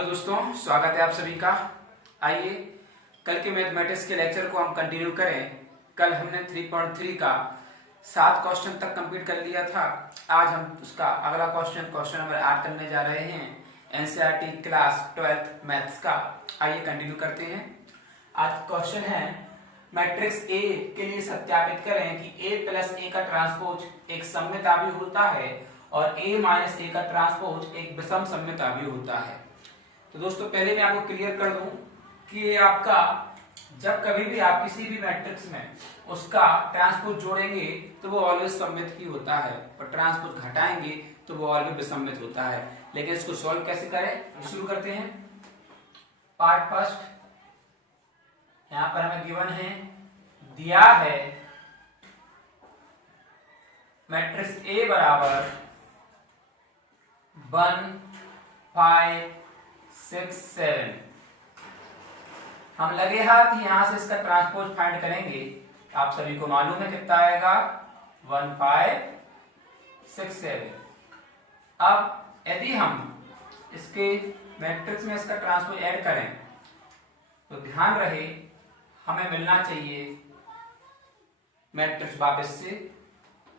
Hello दोस्तों, स्वागत है आप सभी का। आइए कल के मैथमेटिक्स के लेक्चर को हम कंटिन्यू करें। कल हमने 3.3 का 7 क्वेश्चन तक कंप्लीट कर लिया था। आज हम उसका अगला क्वेश्चन नंबर 8 करने जा रहे हैं एनसीईआरटी क्लास 12th मैथ्स का। आइए कंटिन्यू करते हैं। आज क्वेश्चन है मैट्रिक्स ए के लिए सत्यापित करें कि a प्लस ए का ट्रांसपोज एक सममित आव्यूह होता है और a माइनस ए का ट्रांसपोज एक विषम सममित आव्यूह होता है। तो दोस्तों पहले मैं आपको क्लियर कर दूं कि ये आपका जब कभी भी आप किसी भी मैट्रिक्स में उसका ट्रांसपोज जोड़ेंगे तो वो ऑलवेज सममित ही होता है और ट्रांसपोज घटाएंगे तो वो ऑलवेज विषमित होता है। लेकिन इसको सॉल्व कैसे करें, शुरू करते हैं। पार्ट फर्स्ट, यहां पर हमें गिवन है, दिया है मैट्रिक्स ए बराबर 1 5 6 7। हम लगे हाथ यहां से इसका ट्रांसपोज फाइंड करेंगे। आप सभी को मालूम है कितना आएगा, 1 5 6 7। अब यदि हम इसके मैट्रिक्स में इसका ट्रांसपोज ऐड करें तो ध्यान रहे हमें मिलना चाहिए मैट्रिक्स वापस से।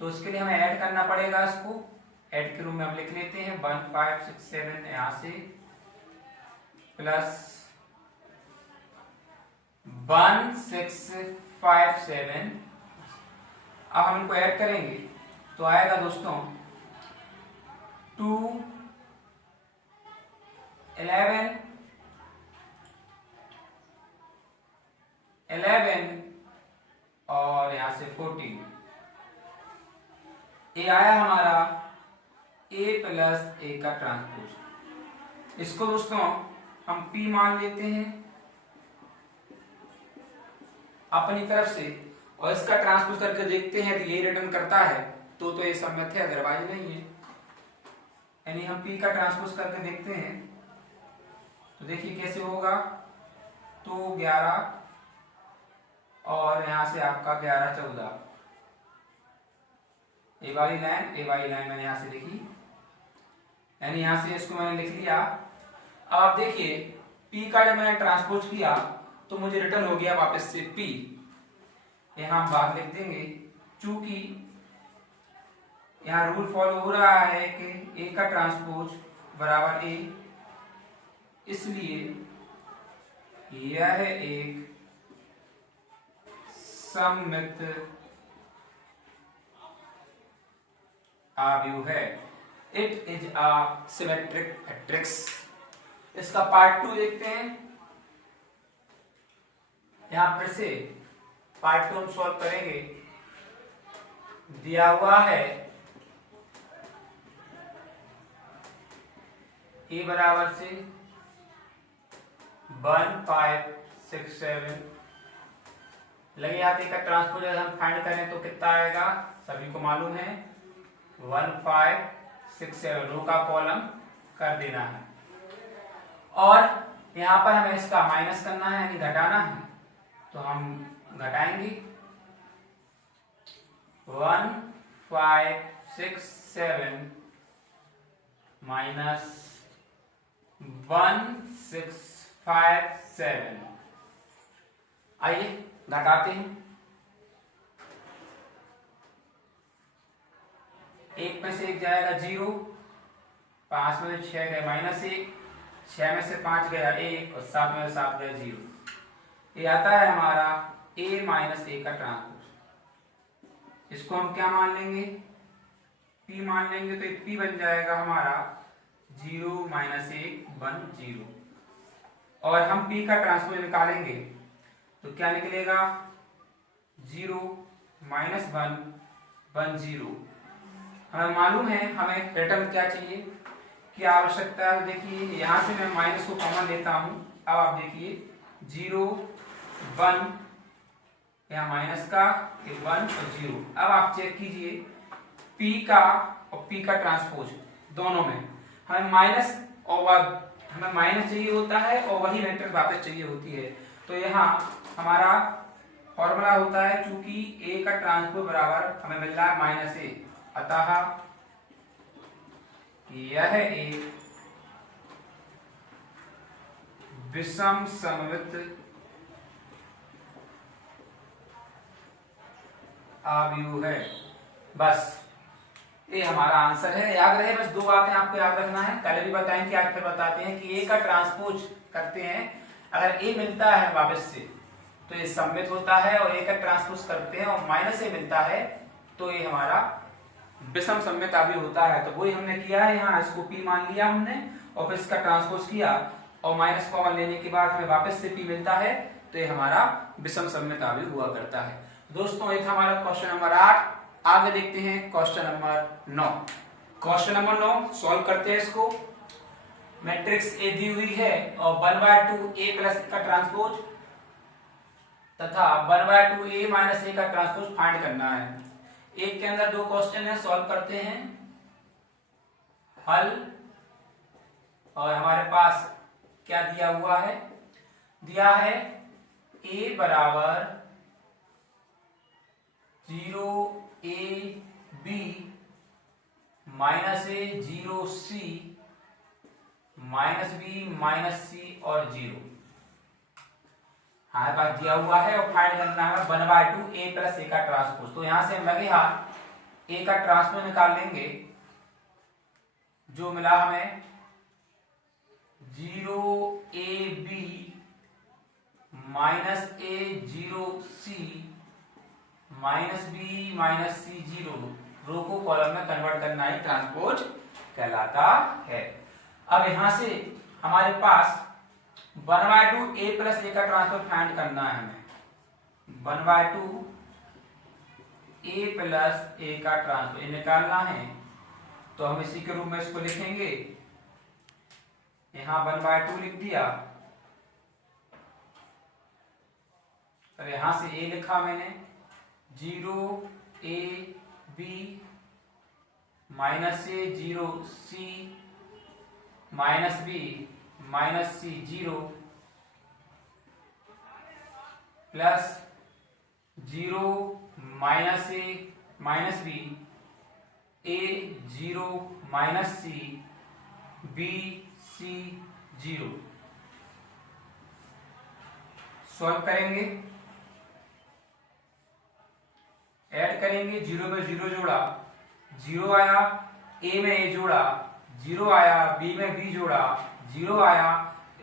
तो उसके लिए हमें ऐड करना पड़ेगा। इसको ऐड के रूप में हम लिख लेते हैं 1 5 6 7 यहां से प्लस 1 6 5 7। अब हम इनको ऐड करेंगे तो आएगा दोस्तों 2 11 और यहां से 14। ये आया हमारा a प्लस ए का ट्रांसपोज। इसको दोस्तों हम p मान लेते हैं अपनी तरफ से और इसका ट्रांसपोज करके देखते हैं तो ये रिटर्न करता है तो ये सममित है, अदरवाइज नहीं है। यानी हम p का ट्रांसपोज करके देखते हैं तो देखिए कैसे होगा। तो 11 और यहां से आपका 11 14। ए वाली लाइन मैंने यहां से लिखी, यानी यहां से इसको मैंने लिख लिया। अब आप देखिए p का जब मैंने ट्रांसपोज किया तो मुझे रिटर्न हो गया वापस से p। यहां हम भाग लिख देंगे, चूंकि यहां रूल फॉलो हो रहा है कि a का ट्रांसपोज बराबर a, इसलिए यह एक सममित आव्यूह है। It is a symmetric matrix. इसका पार्ट 2 देखते हैं। यहां फिर से पार्ट 2 हम सॉल्व करेंगे। दिया हुआ है a बराबर से 1 5 6 7। लगे हाथ का ट्रांसपोज हम फाइंड करें तो कितना आएगा, सभी को मालूम है 1 5 6 7। रो का कॉलम कर देना है और यहां पर हमें इसका माइनस करना है यानी घटाना है, तो हम घटाएंगे 1 5 6 7 माइनस 1 6 5 7। आइए घटाते हैं। 1 में से 1 जाएगा 0, 5 में से 6 गए -1, 6 में से 5 गया 1 और 7 में से 7 गया 0। ये आता है हमारा a माइनस ए का ट्रांसपोज। इसको हम क्या मान लेंगे, p मान लेंगे तो p बन जाएगा हमारा 0 -1 1 0। और हम p का ट्रांसपोज निकालेंगे तो क्या निकलेगा 0 -1 1 0। हमें मालूम है हमें रिटर्न क्या चाहिए, क्या आवश्यकता है। देखिए यहां से मैं माइनस को कॉमन लेता हूं। अब आप देखिए 0 1 यहाँ माइनस का 1 और 0। अब आप चेक कीजिए p का और p का ट्रांसपोज दोनों में हमें माइनस चाहिए होता है और वही मैट्रिक्स वापस चाहिए होती है। तो यहाँ हमारा फॉर्मूला होता है, चूंकि a का ट्रांसपोज बराबर हमें मिल रहा है -a, अतः यह एक विषम सममित आव्यूह है। बस ये हमारा आंसर है। याद रहे, बस दो बातें आपको याद रखना है, कल भी बताएंगे आज फिर बताते हैं कि ए का ट्रांसपोज करते हैं, अगर ए मिलता है वापस से तो ये सममित होता है, और ए का ट्रांसपोज करते हैं और माइनस ए मिलता है तो ये हमारा विषम सममित आव्यूह होता है। तो वही हमने किया है, यहाँ इसको पी मान लिया हमने और फिर इसका ट्रांसपोज किया और माइनस कॉमन लेने के बाद हमें वापस से पी मिलता है, तो ये हमारा विषम सममित आव्यूह हुआ करता है। दोस्तों ये था हमारा क्वेश्चन नंबर 8। आगे देखते हैं question number 9। Question number 9 solve करते हैं इसको। मैट्रिक्स ए दी हुई है और 1/2 ए प्लस का ट्रांसपोज तथा 1/2 ए माइनस ए का ट्रांसपोज फाइंड करना है। एक के अंदर दो क्वेश्चन है, सॉल्व करते हैं। हल, और हमारे पास क्या दिया हुआ है, दिया है a बराबर 0ab minus A 0c minus B minus सी और 0 हमारे पास दिया हुआ है और फाइंड करना है 1/2 ए प्लस ए का ट्रांसपोज। तो यहां से हम लगे हाथ ए का ट्रांसपोज निकाल लेंगे, जो मिला हमें 0ab minus A 0c minus B minus C 0, रो को कॉलम में कन्वर्ट करना ही ट्रांसपोज कहलाता है। अब यहां से हमारे पास 1/2 ए प्लस ए का ट्रांसपोज फाइंड करना है हमें। 1/2 ए प्लस ए का ट्रांसपोज निकालना है, तो हम इसी के रूप में इसको लिखेंगे। यहां 1/2 लिख दिया और यहां से ए लिखा मैंने 0ab minus A 0c minus B minus C 0 plus 0 minus A minus B A 0 minus C B C 0। Solve करेंगे, ऐड करेंगे, 0 में 0 जोड़ा 0 आया, a में a जोड़ा 0 आया, b में b जोड़ा 0 आया,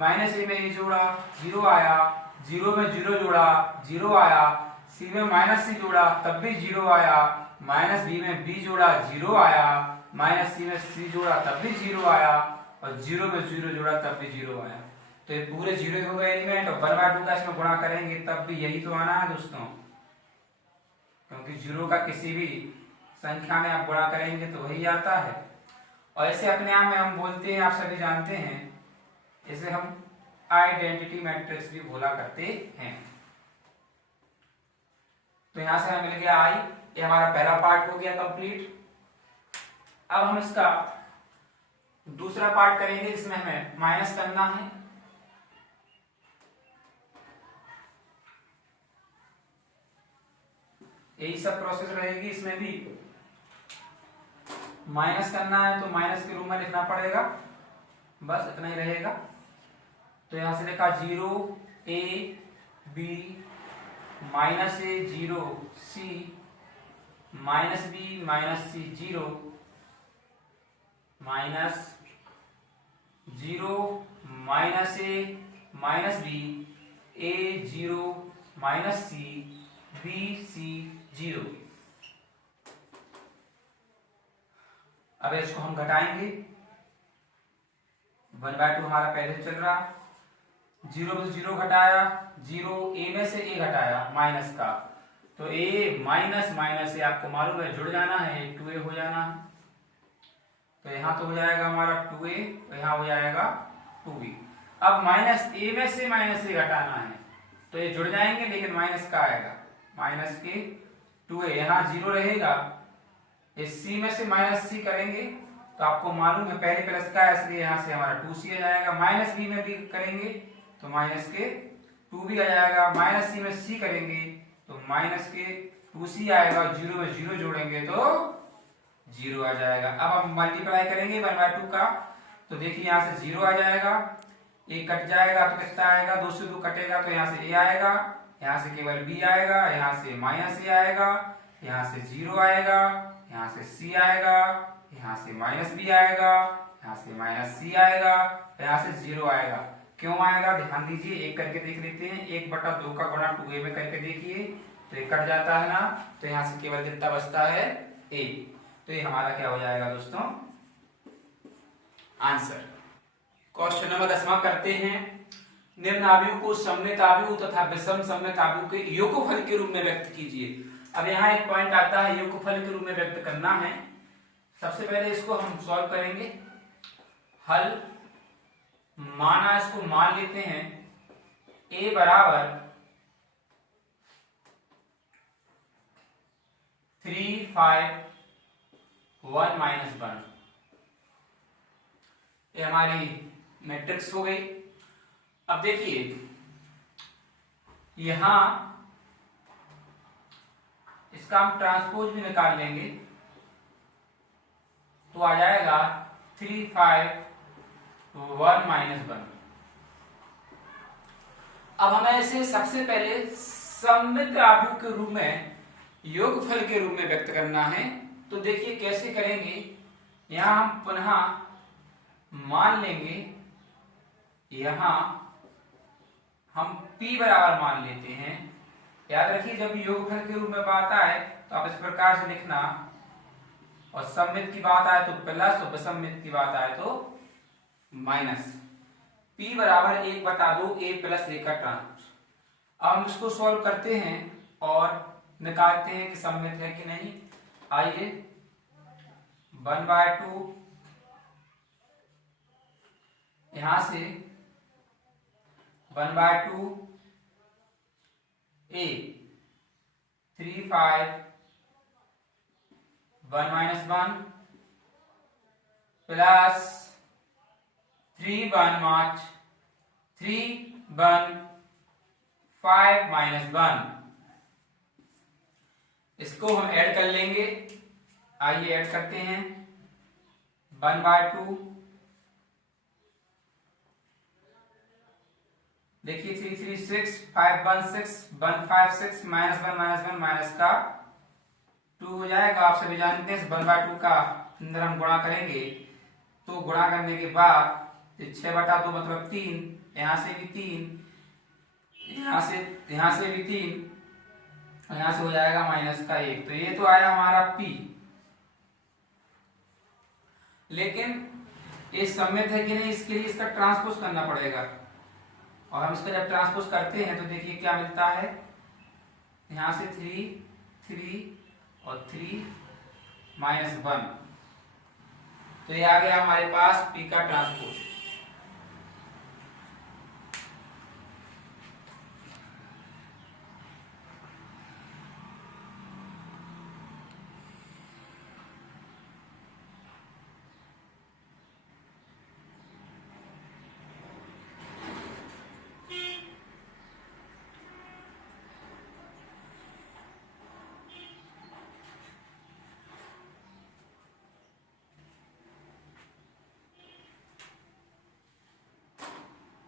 माइनस a में a जोड़ा 0 आया, 0 में 0 जोड़ा 0 आया, c में माइनस c जोड़ा तब भी 0 आया, माइनस b में b जोड़ा 0 आया, माइनस c में c जोड़ा तब भी 0 आया और 0 में 0 जोड़ा तब भी 0 आया। तो ये पूरे 0 हो गए एलिमेंट, और 1/2 का इसमें गुणा करेंगे तब भी यही तो आना है दोस्तों, क्योंकि 0 का किसी भी संख्या में आप गुणा करेंगे तो वही आता है। और ऐसे अपने आप में हम बोलते हैं, आप सभी जानते हैं, इसे हम आइडेंटिटी मैट्रिक्स भी बोला करते हैं। तो यहां से हमें मिल गया आई, ये हमारा पहला पार्ट हो गया कंप्लीट। अब हम इसका दूसरा पार्ट करेंगे जिसमें हमें माइनस करना है। यही सब प्रोसेस रहेगी, इसमें भी माइनस करना है तो माइनस के रूप में लिखना पड़ेगा, बस इतना ही रहेगा। तो यहां से लिखा 0ab minus A 0c minus B minus C 0 minus 0 minus A minus B A 0 minus C B C 0। अब इसको हम घटाएंगे, 1/2 हमारा पहले चल रहा, 0 में 0 घटाया, 0 a में से a घटाया माइनस का, तो a माइनस माइनस से आपको मालूम है जुड़ जाना है, 2a हो जाना है। तो यहाँ तो हो जाएगा हमारा 2a, यहाँ हो जाएगा 2b। अब माइनस a में से माइनस a घटाना है तो ये जुड़ जाएंगे, लेकिन माइनस का आएगा, माइनस के 2a, यहाँ 0 रहेगा, इस c में से माइनस c करेंगे तो आपको मालूम है पहले प्लस का है, इसलिए यहाँ से हमारा 2c आ जाएगा। माइनस b में भी करेंगे तो माइनस के 2b आ जाएगा, माइनस c में c करेंगे तो माइनस के 2c आएगा, 0 में 0 जोड़ेंगे तो 0 आ जाएगा। अब हम मल्टीप्लाई करेंगे 1/2 का, तो देखिए यहाँ से 0 आ जाएगा, ए कट जाएगा तो कितना आएगा, 2 से 2 कटेगा तो यहाँ से ए आएगा, यहाँ से केवल बी आएगा, यहाँ से माइनस ए आएगा, यहाँ से 0 आएगा, यहाँ से सी आएगा, यहाँ से माइनस बी आएगा, यहाँ से माइनस सी आएगा, यहाँ से 0 आएगा। क्यों आएगा ध्यान दीजिए, एक करके देख लेते हैं। 1/2 का गुणा 2a में करके देखिए तो ये कट जाता है ना, तो यहाँ से केवल कितना बचता है, a। तो ये हमारा क्या हो जाएगा दोस्तों, आंसर। क्वेश्चन नंबर 10वां करते हैं। निम्न आव्यूह को सममित आव्यूह तथा विषम सममित आव्यूह के योगफल के रूप में व्यक्त कीजिए। अब यहाँ एक पॉइंट आता है, योगफल के रूप में व्यक्त करना है। सबसे पहले इसको हम सॉल्व करेंगे। हल माना, इसको मान लेते हैं a बराबर 3, 5, 1 - 1। ये हमारी मैट्रिक्स हो गई। अब देखिए यहां इसका हम ट्रांसपोज भी निकाल लेंगे तो आ जाएगा 3, 5, 1 - 1। अब हमें इसे सबसे पहले सममित आव्यूह के रूप में, योगफल के रूप में व्यक्त करना है। तो देखिए कैसे करेंगे। यहां हम पुनः मान लेंगे, यहां हम p बराबर मान लेते हैं। याद रखिए जब योगफल के रूप में बात आए तो आप इस प्रकार से लिखना, और सममित की बात आए तो प्लस, और विषमित की बात आए तो माइनस। p बराबर 1/2 a + a का ट्रांसपोज। अब हम इसको सॉल्व करते हैं और निकालते हैं कि सममित है कि नहीं। आइए 1/2 यहां से 1/2 a 3, 5, 1 - 1 प्लस 3, 1 3, 1 5 - 1। इसको हम ऐड कर लेंगे। आइए ऐड करते हैं। 1/2 देखिए 3, 3, 6 5, 1 6 1 5 6 -1 - 1 माइनस का 2 हो जाएगा। आप सभी जानते हैं 1/2 का अंदर हम गुणा करेंगे तो गुणा करने के बाद 6/2 मतलब 3, यहाँ से भी 3, यहाँ से भी 3, यहाँ से हो जाएगा माइनस का 1। तो ये तो आया हमारा p। लेकिन ये सममित है कि नहीं, इसके लिए इसका ट्रांसपोज करना पड़ेगा। और हम इसका जब ट्रांसपोज करते हैं तो देखिए क्या मिलता है। यहाँ से 3, 3 और 3 -1। तो ये आ गया हमारे पास p का ट्रांसपोज।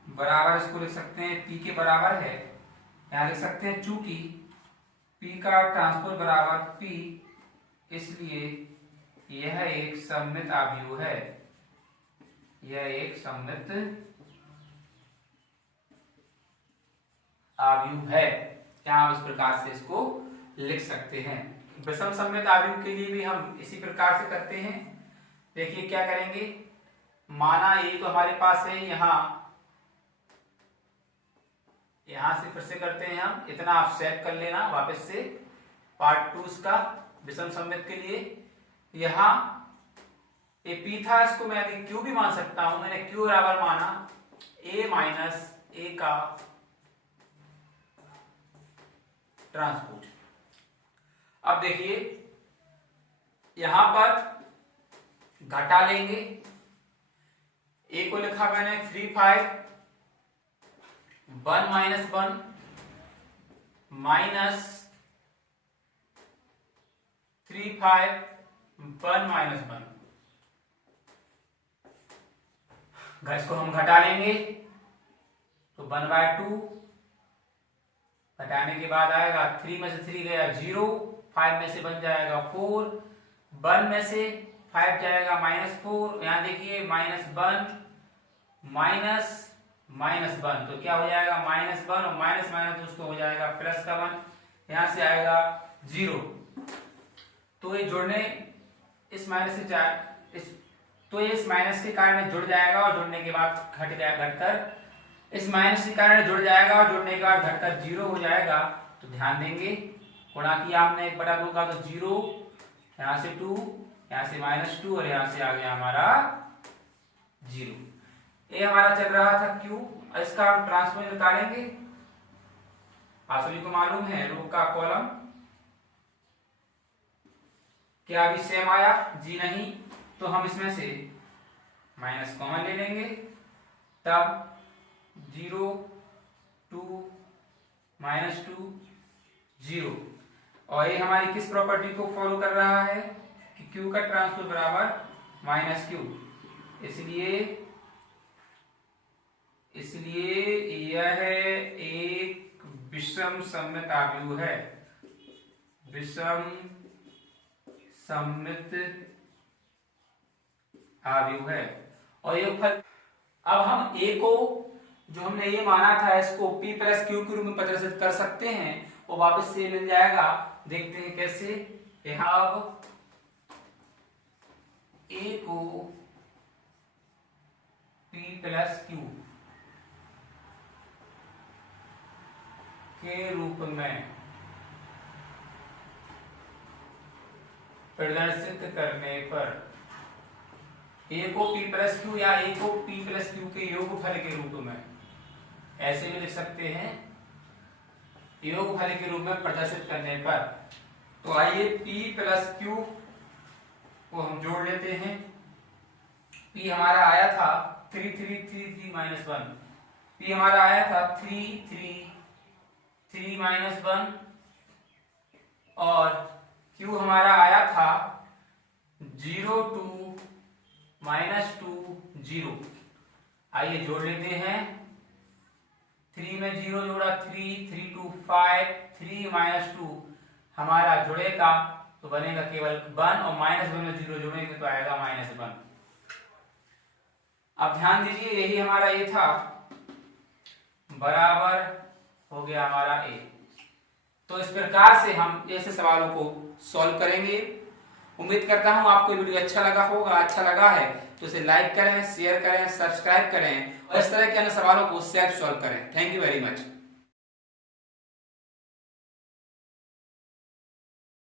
बराबर इसको लिख सकते हैं, p के बराबर है। यहाँ लिख सकते हैं चूंकि p का ट्रांसपोज बराबर p, इसलिए यह एक सममित आव्यूह है। यह एक सममित आव्यूह है। यहाँ आप इस प्रकार से इसको लिख सकते हैं। विषम सममित आव्यूह के लिए भी हम इसी प्रकार से करते हैं। देखिए क्या करेंगे। माना ये तो हमारे पास है, यहां से फिर से करते हैं हम। इतना आप सेट कर लेना वापस से पार्ट 2 इसका विषम सममित के लिए। यहां ये p था, इसको मैं अभी q भी मान सकता हूं। मैंने q बराबर माना a - a का ट्रांसपोज। अब देखिए यहां पर घटा लेंगे। a को लिखा मैंने 3, 5 1 - 1 माइनस 3, 5 1 - 1। इसको हम घटा लेंगे तो 1/2 घटाने के बाद आएगा 3 में से 3 गया 0, 5 में से बन जाएगा 4, 1 में से 5 जाएगा -4, यहाँ देखिए -1 -1, तो क्या हो जाएगा -1 और माइनस माइनस दोस्तों हो जाएगा प्लस का 1, यहाँ से आएगा 0। तो ये जुड़ने इस माइनस से 4 तो ये इस माइनस के कारण जुड़ जाएगा और जुड़ने के बाद घटकर इस माइनस के कारण जुड़ जाएगा और जुड़ने के बाद घटकर 0 हो जाएगा। तो ध्यान देंगे, गुणा किया हमने 1/2 का तो 0, यहाँ से 2, यहाँ से -2 और यहाँ से आ गया हमारा 0। ये हमारा चल रहा था Q, इसका हम ट्रांसपोज निकालेंगे। आप सभी को मालूम है रो का कॉलम क्या अभी सेम आया? जी नहीं, तो हम इसमें से माइनस कॉमन ले लेंगे, तब 0 2 -2 0। और ये हमारी किस प्रॉपर्टी को फॉलो कर रहा है कि Q का ट्रांसपोज बराबर -Q, इसलिए यह एक विषम सममित आव्यूह है, विषम सममित आव्यूह है। और योगफल अब हम A को जो हमने ये माना था इसको P + Q के रूप में प्रदर्शित कर सकते हैं और वापस से मिल जाएगा। देखते हैं कैसे। यहाँ अब A को P + Q के रूप में प्रदर्शित करने पर A को P + Q या A को P + Q के योगफल के रूप में ऐसे भी लिख सकते हैं, योगफल के रूप में प्रदर्शित करने पर। तो आइए P + Q को हम जोड़ लेते हैं। P हमारा आया था 3 3 3 3 -1, P हमारा आया था 3 3 3 -1 और Q हमारा आया था 0 2 -2 0। आइए जोड़ लेते हैं। 3 में 0 जोड़ा 3 3 2 5 3 -2 हमारा जुड़ेगा तो बनेगा केवल 1 और -1 में 0 जोड़ेंगे तो आएगा -1। अब ध्यान दीजिए, यही हमारा ये था, बराबर हो गया हमारा A। तो इस प्रकार से हम ऐसे सवालों को सॉल्व करेंगे। उम्मीद करता हूं आपको वीडियो अच्छा लगा होगा। अच्छा लगा है तो इसे लाइक करें, शेयर करें, सब्सक्राइब करें और इस तरह के अन्य सवालों को सेल्फ सॉल्व करें। Thank you very much.